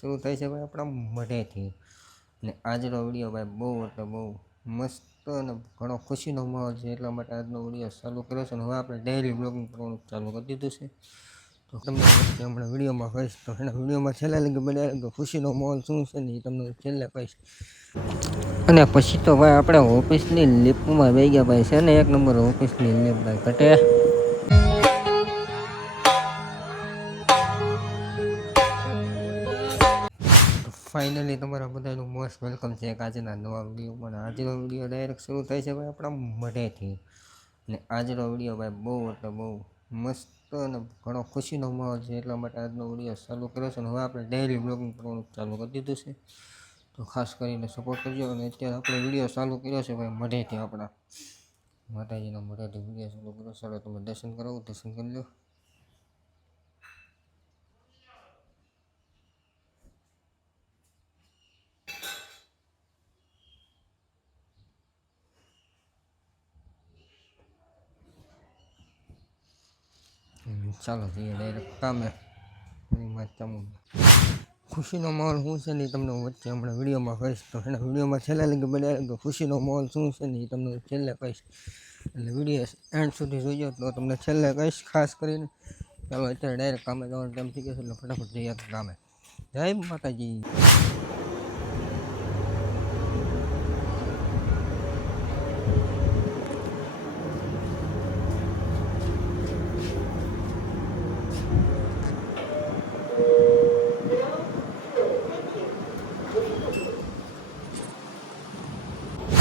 શરૂ થાય છે ભાઈ આપણા મઢેથી ને આજનો વિડીયો ભાઈ બહુ એટલે બહુ મસ્ત અને ઘણો ખુશીનો માહોલ છે, એટલા માટે આજનો વિડીયો ચાલુ કર્યો છે. અને હવે આપણે ડેઇલી બ્લોગિંગ કરવાનું ચાલુ કરી દીધું છે. તો તમને હમણાં વિડીયોમાં કહીશ, તો એના વિડીયોમાં છેલ્લા લગી બન્યા તો ખુશીનો માહોલ શું છે ને એ તમને છેલ્લે કહીશ. અને પછી તો ભાઈ આપણે ઓફિસની લિફ્ટમાં વહી ગયા ભાઈ, છે ને એક નંબર ઓફિસની લિફ્ટ ભાઈ ઘટે. ફાઇનલી તમારા બધાનું મોસ્ટ વેલકમ છે એક આજના નવા વિડીયોમાં. આજનો વિડીયો ડાયરેક્ટ શરૂ થાય છે ભાઈ આપણા મઢેથી ને આજનો વિડીયો ભાઈ બહુ એટલે બહુ મસ્ત અને ઘણો ખુશીનો માહોલ છે, એટલા માટે આજનો વિડીયો ચાલુ કર્યો છે. અને હવે આપણે ડેઇલી બ્લોગિંગ કરવાનું ચાલુ કરી દીધું છે, તો ખાસ કરીને સપોર્ટ કરજો. અને અત્યારે આપણે વિડીયો ચાલુ કર્યો છે ભાઈ મઢેથી, આપણા માતાજીના મઢેથી વિડીયો ચાલુ કર્યો. ચાલો તમે દર્શન કરાવો, દર્શન કરી લો. ચાલો જઈએ ડાયરેક્ટ કામે. ખુશીનો માહોલ શું છે ને એ તમને વચ્ચે હમણાં વિડીયોમાં કહીશ, તો એના વિડીયોમાં છેલ્લા લગી બન્યા તો ખુશીનો માહોલ શું છે ને એ તમને છેલ્લે કહીશ. એટલે વિડીયો એન્ડ સુધી જોઈજો તો તમને છેલ્લે કહીશ ખાસ કરીને. ચાલો અત્યારે ડાયરેક્ટ કામે જવાનું ટાઈમ થઈ ગયો છે, એટલે ફટાફટ જઈએ કામે. જય માતાજી.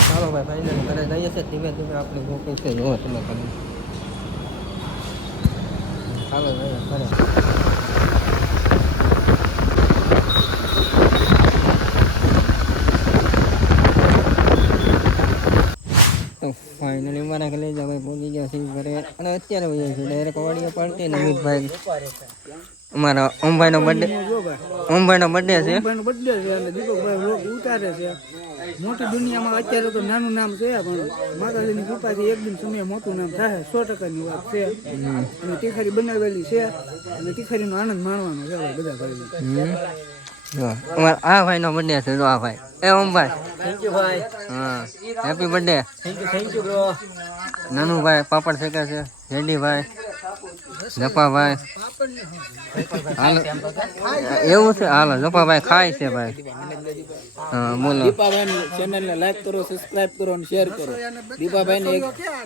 ચાલો ભાઈ ફાઇનલી ઘરે જઈએ છે, ધીમે ધીમે આપણે મોકલી છે જો તમે તમે. ચાલો ભાઈ ઘરે. તો ફાઇનલી મારા લઈ જાવ ભાઈ પહોંચી ગયા છે ઘરે. અને અત્યારે વહી છે ડાયરેક્ટ વાડીએ પાડતી ને અમિતભાઈ અમારા ઓમભાઈનો બર્થડે, ઓમભાઈનો બર્થડે છે. ઓમભાઈનો બર્થડે છે અને દીપકભાઈ વ્લોગ ઉતારે છે. મોટી દુનિયામાં અત્યારે તો નાનું નામ છે, પણ માતાજીની કૃપાથી એક દિન સમયે મોટું નામ થાય, 100%ની વાત છે. અને તીખારી બનાવેલી છે અને તીખારીનો આનંદ માણવાનો છે બધા ભાઈ. આ ભાઈ નો બર્થડે છે જો આ ભાઈ. એ ઓમભાઈ થેન્ક યુ ભાઈ. હા happy birthday. Thank you bro. Nanubhai પાપડ શેકે છે, જેડીભાઈ, જપાભાઈ. હાલો એવું છે, હાલો જપાભાઈ ખાય છે ભાઈ. હા બોલો. દીપાભાઈ ચેનલને લાઈક કરો, સબસ્ક્રાઇબ કરો અને શેર કરો. દીપાભાઈને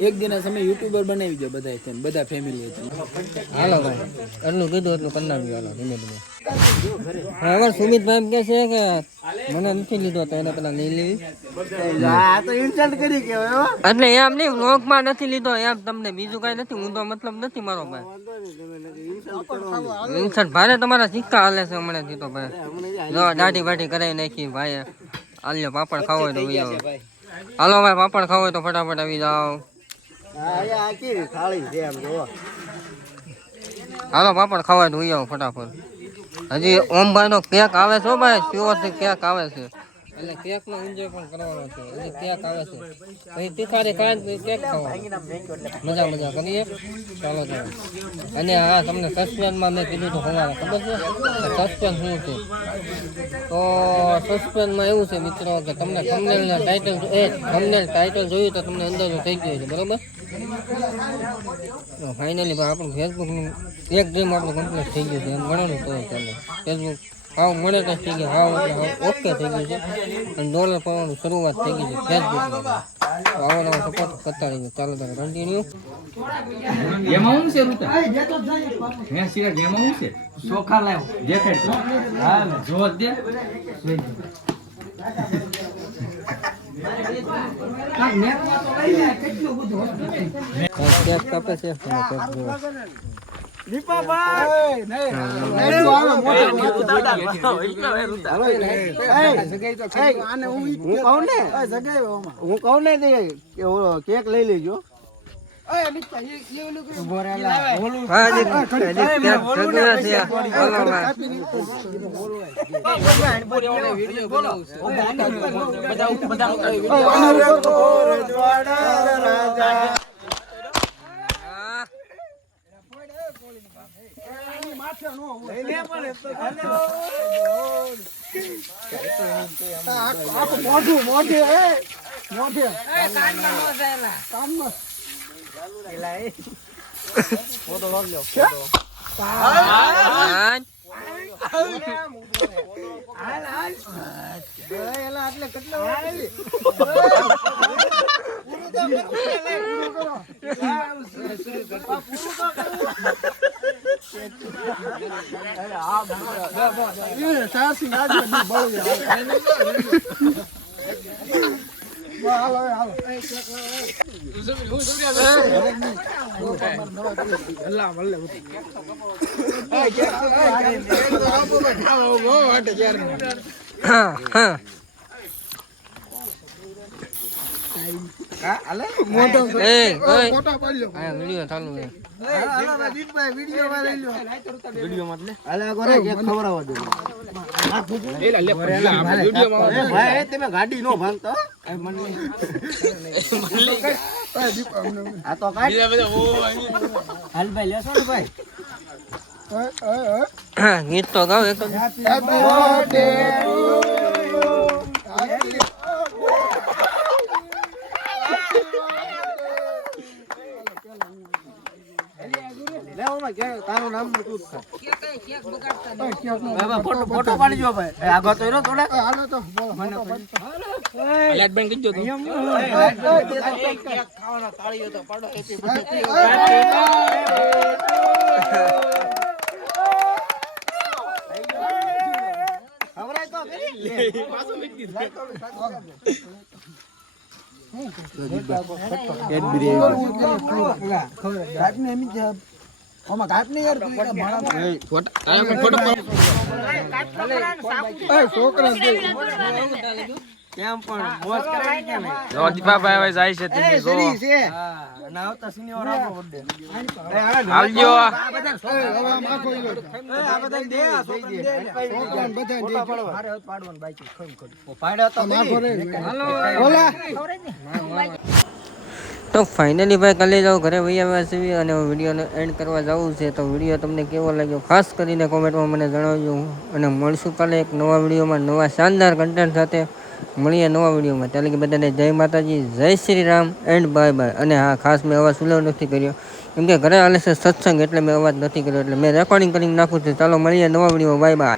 એક દિન સમય યુટ્યુબર બનાવી દો બધા, બધા ફેમિલી. હાલો ભાઈ એટલું કીધું એટલું કરી નાખ્યું. હાલો ધીમે ધીમે. હવે સુમિતભાઈ કે છે કે મને નથી લીધો તો એને પેલા લઈ લેવી. એટલે એમ નહીં, વ્લોગમાં નથી લીધો એમ, તમને બીજું કઈ નથી. હું તો મતલબ નથી મારો ભાઈ. ઇન્સર્ટ ભારે તમારા સિક્કા હાલે છે હમણાંથી તો ભાઈ. જો દાઢી બાઢી કરાવી નાખી ભાઈ. હાલ્યો પાપડ ખાવો હોય તો આવો. હાલો ભાઈ પાપડ ખાવો હોય તો ફટાફટ આવી જાઓ. હાલો પાપડ ખાવા તો આવો ફટાફટ. હજી ઓમભાઈ નો કેક આવે છે ભાઈ, પ્યોરથી કેક આવે છે, એટલે કેક નો એન્જોય પણ કરવાનો છે. હજી કેક આવે છે પછી તીખારી ખાય કેક ખાવા મજા મજા કરીએ. ચાલો ચાલો. અને હા તમને સસ્પેન્સમાં મેં કીધું તો સવારે ખબર છે સસ્પેન્સ શું છે? તો સસ્પેન્સમાં એવું છે મિત્રો કે તમને થંબનેલના ટાઇટલ જોયું તો તમને અંદાજો થઈ ગયો છે, બરોબર? ફાઇનલી ભાઈ આપણું ફેસબુકનું એક ડ્રીમ આપણું કમ્પ્લીટ થઈ ગયું છે એમ ગણવાનું તો ચાલે. ફેસબુક હાવ મોનેટાઈઝ થઈ ગયું, હાવ એટલે હાવ ઓકે થઈ ગયું છે અને ડોલર પડવાની શરૂઆત થઈ ગઈ છે ફેસબુકમાં. તો આવો નવો સપોર્ટ કરતા રહીએ. ચાલો તારે કન્ટિન્યુ. એમાં હું છે રૂતા હે સિરા એમાં હું છે સોખા લાવ દેખાડ તો હા જો દે કાક નેટમાં તો લઈ જાય કેટલું બધું કેક કાપે છે. દીપાભાઈ નહીં મોટો દાદા હાલો જગ્યાએ તો આને હું કહું ને જગ્યાએ હું કહું ને કે કેક લઈ લેજો. વિડીયો ચાલુ છે. ગાડી નો ભાંગતો હાલ ભાઈ લેશો ને ભાઈ ગીત તો ગાવ એક તારું નામ ફોટો પાડી જો ભાઈ આગળ તો થોડા હાલો તો લાઈટ બંધ કરી દો ખાવાના તાળીઓ તો પાડો કેમ પણ મોજ કરાવી કે નહીં દીપાભાઈ હવે જાય છે તમે જો ના આવતા સિનેમા રાખો બડે આવજો આ બધા દે આ છોકરાને દે બધા દે મારે પાડવાનું બાકી ખમ કરી પાડ્યો તો હાલો ઓલા તો ફાઇનલી ભાઈ કાલે જાઓ ઘરે વહી આવ્યા છીએ અને વિડીયોને એન્ડ કરવા જવું છે. તો વિડીયો તમને કેવો લાગ્યો ખાસ કરીને કોમેન્ટમાં મને જણાવજો અને મળશું કાલે એક નવા વિડીયોમાં નવા શાનદાર કન્ટેન્ટ સાથે. મળીએ નવા વિડીયોમાં. ત્યારે કે બધાને જય માતાજી, જય Shri Ram and bye bye. અને હા ખાસ મેં અવાજ સુલો નથી કર્યો કેમ કે ઘરે હાલે છે સત્સંગ એટલે મેં અવાજ નથી કર્યો એટલે મેં રેકોર્ડિંગ કરીને નાખું છું. ચાલો મળીએ નવા વિડીયો. Bye bye.